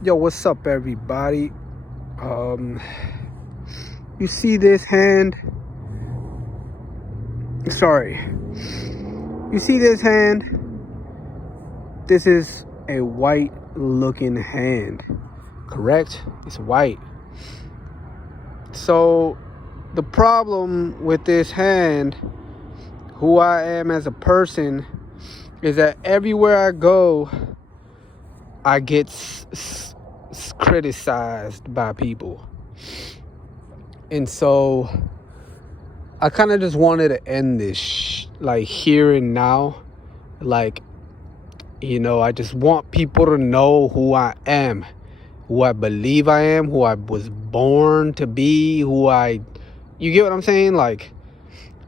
Yo, what's up, everybody? Um, you see this hand? Sorry. You see this hand? This is a white looking hand, correct? It's white. So, the problem with this hand, who I am as a person, is that everywhere I go, I get criticized by people. And so, I kind of just wanted to end this, like, here and now. Like, I just want people to know who I am, who I believe I am, who I was born to be, you get what I'm saying? Like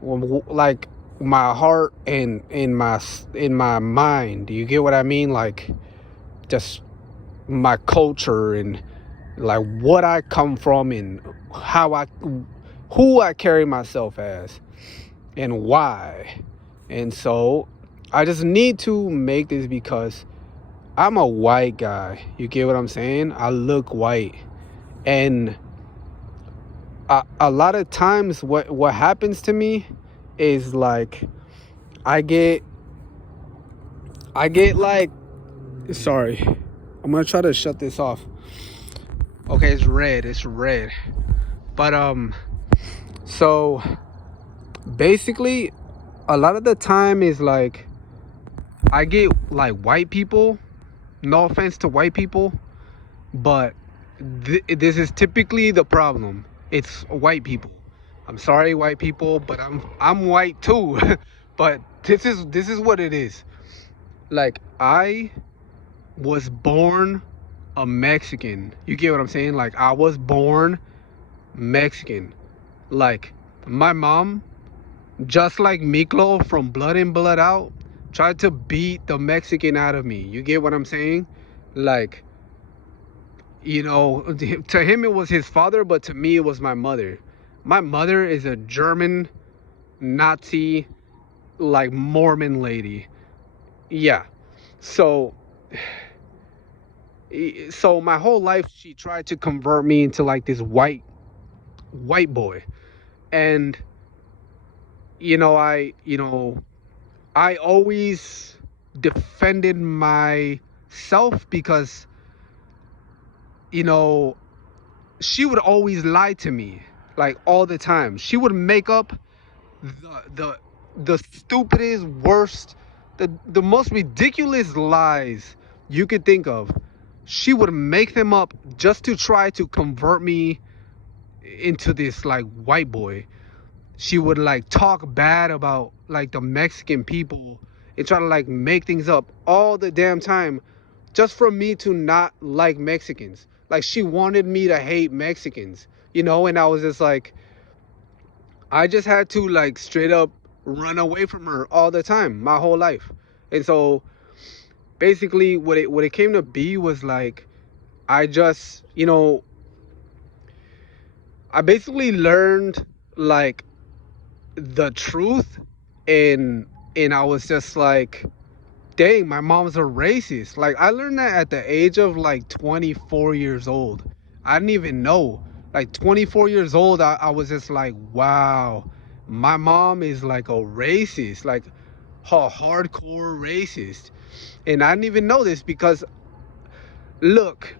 my heart and in my mind. You get what I mean? Like, just my culture and like what I come from and who I carry myself as and why. And so I just need to make this because I'm a white guy. You get what I'm saying? I look white. And a lot of times what happens to me is like I get like, sorry. I'm going to try to shut this off. Okay, it's red. It's red. But so basically a lot of the time is like I get like white people, no offense to white people, but this is typically the problem. It's white people. I'm sorry, white people, but I'm white too. But this is what it is. Like, I was born a Mexican. You get what I'm saying? Like, I was born Mexican. Like, my mom, just like Miklo from Blood In Blood Out, tried to beat the Mexican out of me. You get what I'm saying? Like, to him it was his father, but to me it was my mother. My mother is a German Nazi, like, Mormon lady. Yeah. So my whole life she tried to convert me into like this white boy. And I always defended myself because you know she would always lie to me, like, all the time. She would make up the the the stupidest, worst, the most ridiculous lies you could think of. She would make them up just to try to convert me into this like white boy. She would like talk bad about like the Mexican people and try to like make things up all the damn time just for me to not like Mexicans. Like, she wanted me to hate Mexicans, and I was just like, I just had to like straight up run away from her all the time, my whole life. And so basically what it came to be was like, I just, I basically learned like the truth, and I was just like, dang, my mom's a racist. Like, I learned that at the age of like 24 years old. I didn't even know. Like, 24 years old, I was just like, wow, my mom is like a racist, like a hardcore racist. And I didn't even know this because, look,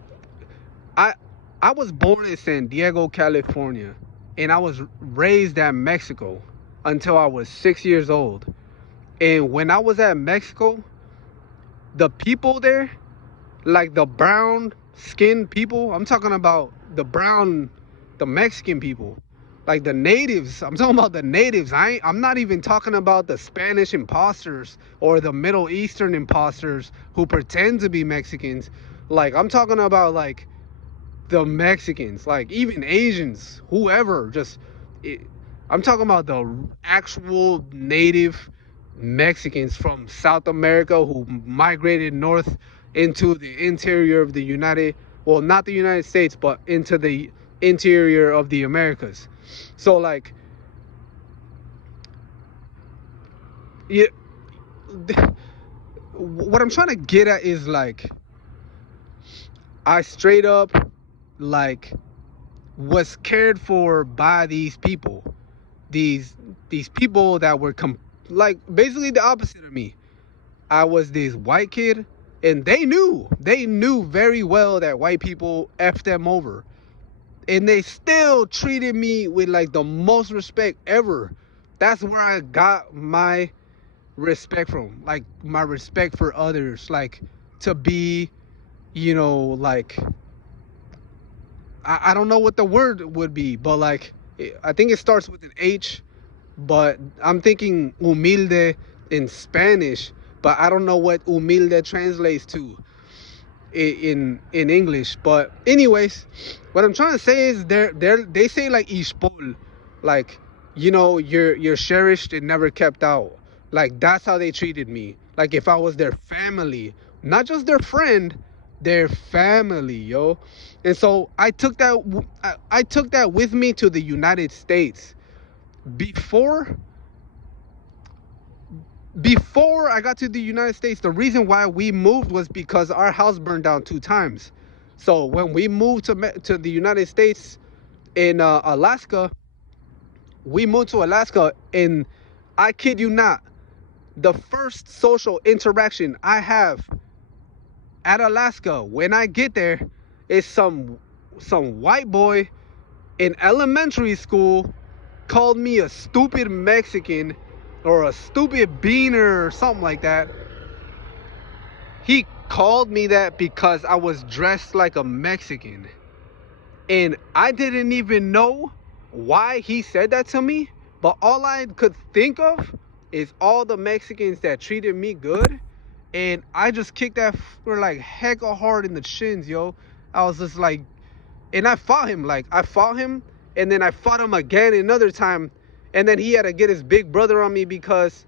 I I was born in San Diego, California, and I was raised at Mexico until I was 6 years old. And when I was at Mexico, the people there, like the brown skinned people, I'm talking about the Mexican people, like the natives. I'm talking about the natives. I'm not even talking about the Spanish imposters or the Middle Eastern imposters who pretend to be Mexicans. Like, I'm talking about like the Mexicans, like even Asians, whoever. It, I'm talking about the actual native Mexicans from South America who migrated north into the interior of the well, not the United States, but into the interior of the Americas. So like, yeah, what I'm trying to get at is like, I straight up like was cared for by these people. These these people that were like basically the opposite of me. I was this white kid, and they knew very well that white people effed them over, and they still treated me with like the most respect ever. That's where I got my respect from, like my respect for others, like to be, like I don't know what the word would be, but like I think it starts with an H, but I'm thinking humilde in Spanish, but I don't know what humilde translates to in English. But anyways, what I'm trying to say is they say like ishpol, like you're cherished and never kept out. Like that's how they treated me. Like if I was their family, not just their friend, their family, yo. And so I took that with me to the United States. Before before I got to the United States, the reason why we moved was because our house burned down 2 times. So when we moved to the United States in Alaska, we moved to Alaska, and I kid you not, the first social interaction I have at Alaska when I get there is some white boy in elementary school called me a stupid Mexican or a stupid beaner or something like that. He called me that because I was dressed like a Mexican. And I didn't even know why he said that to me. But all I could think of is all the Mexicans that treated me good. And I just kicked that for like hecka hard in the shins, yo. I was just like, and I fought him. Like, I fought him, and then I fought him again another time. And then he had to get his big brother on me because,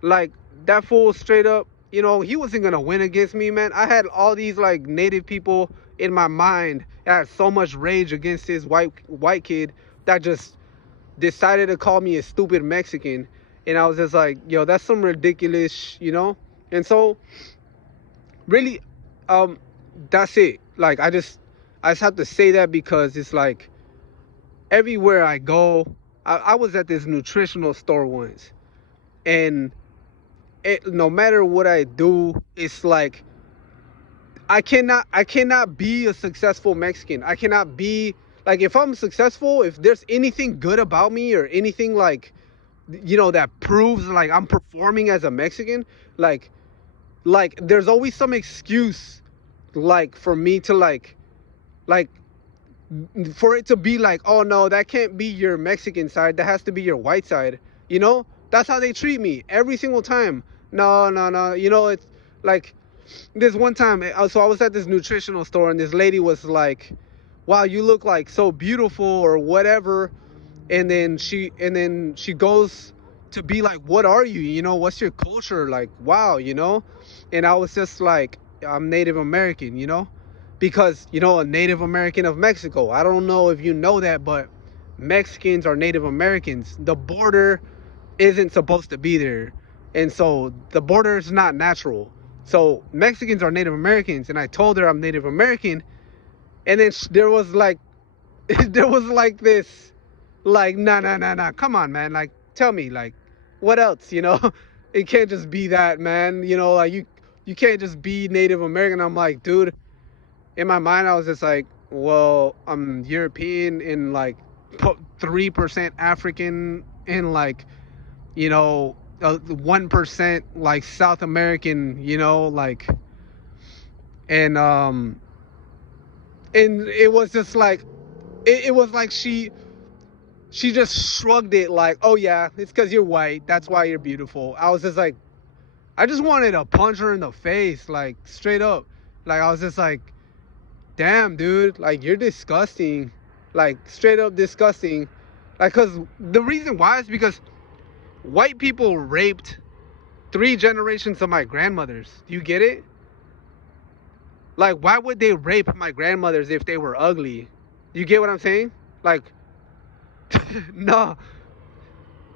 like, that fool straight up, he wasn't gonna win against me, man. I had all these like native people in my mind. I had so much rage against this white kid that just decided to call me a stupid Mexican, and I was just like, yo, that's some ridiculous. And so, really, that's it. Like, I just have to say that because it's like everywhere I go. I was at this nutritional store once, and no matter what I do, it's like I cannot be a successful Mexican. I cannot be like, if I'm successful, if there's anything good about me or anything like that proves like I'm performing as a Mexican, like there's always some excuse, like for me to like for it to be like, oh no, that can't be your Mexican side, that has to be your white side. That's how they treat me every single time. No, no, no. It's like this one time. So I was at this nutritional store, and this lady was like, wow, you look like so beautiful or whatever. And then she goes to be like, what are you, what's your culture, like, wow. And I was just like, I'm Native American. Because a Native American of Mexico. I don't know if you know that, but Mexicans are Native Americans. The border isn't supposed to be there, and so the border is not natural. So Mexicans are Native Americans, and I told her I'm Native American, and then there was like there was like this, like, nah, nah, nah, nah, come on, man, like, tell me, like, what else? It can't just be that, man. Like, you can't just be Native American. I'm like, dude, in my mind, I was just like, well, I'm European and like 3% African and like, 1% like South American, like, and it was just like, it was like she just shrugged it like, oh yeah, it's because you're white, that's why you're beautiful. I was just like, I just wanted to punch her in the face, like, straight up. Like, I was just like, damn, dude, like, you're disgusting, like, straight up disgusting. Like, because the reason why is because white people raped 3 generations of my grandmothers. Do you get it? Like, why would they rape my grandmothers if they were ugly? You get what I'm saying? Like, no,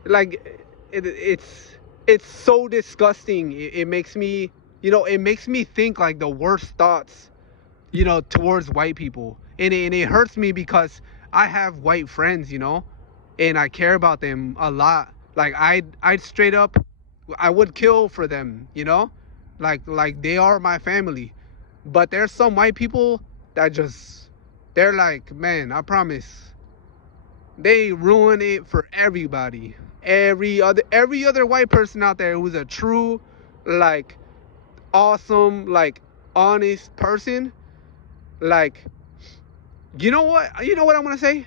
like, it's so disgusting. It makes me, it makes me think like the worst thoughts. towards white people. And it hurts me because I have white friends, and I care about them a lot. Like I'd straight up, I would kill for them, like they are my family. But there's some white people that just, they're like, man, I promise, they ruin it for everybody. Every other white person out there who's a true, like, awesome, like, honest person, like, you know what I'm gonna say?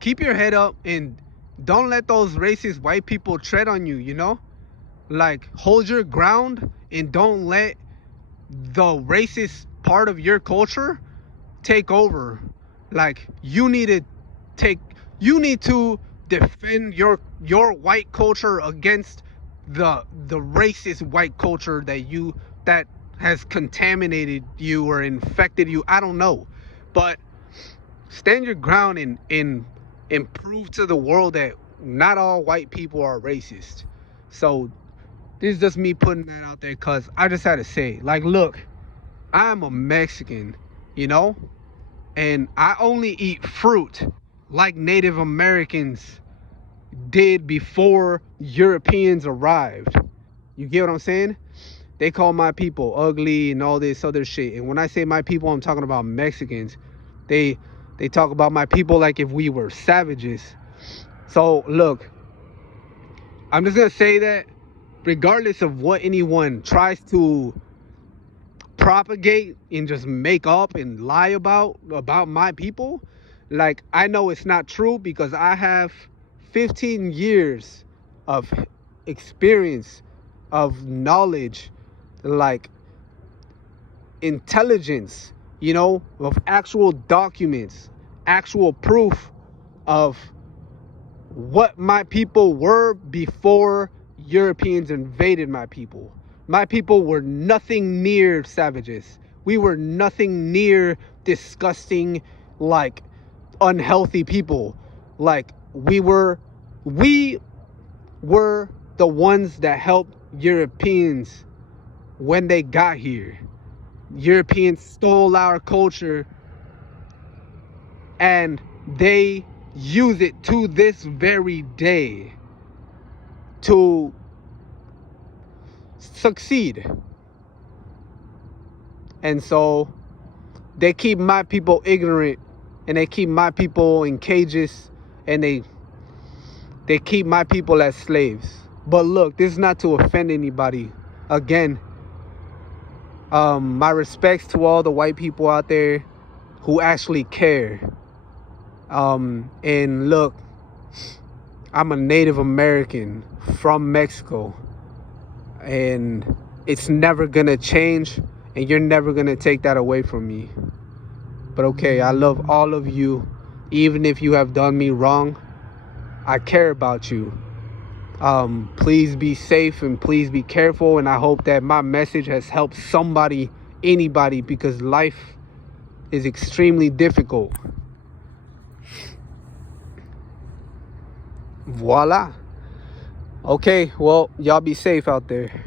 Keep your head up and don't let those racist white people tread on you. Like, hold your ground and don't let the racist part of your culture take over. Like, take you need to defend your white culture against the racist white culture that has contaminated you or infected you. I don't know. But stand your ground and prove to the world that not all white people are racist. So this is just me putting that out there because I just had to say, like, look, I'm a Mexican, you know, and I only eat fruit like Native Americans did before Europeans arrived. You get what I'm saying? They call my people ugly and all this other shit. And when I say my people, I'm talking about Mexicans. They talk about my people like if we were savages. So look, I'm just gonna say that regardless of what anyone tries to propagate and just make up and lie about my people, like, I know it's not true because I have 15 years of experience, of knowledge, like intelligence, of actual documents, actual proof of what my people were before Europeans invaded my people. My people were nothing near savages. We were nothing near disgusting, like, unhealthy people. Like, we were the ones that helped Europeans when they got here. Europeans stole our culture and they use it to this very day to succeed. And so they keep my people ignorant and they keep my people in cages and they keep my people as slaves. But look, this is not to offend anybody. Again, my respects to all the white people out there who actually care. And look, I'm a Native American from Mexico, and it's never gonna change, and you're never gonna take that away from me. But okay, I love all of you, even if you have done me wrong. I care about you. Please be safe and please be careful, and I hope that my message has helped somebody, anybody, because life is extremely difficult. Voila. Okay, well, y'all be safe out there.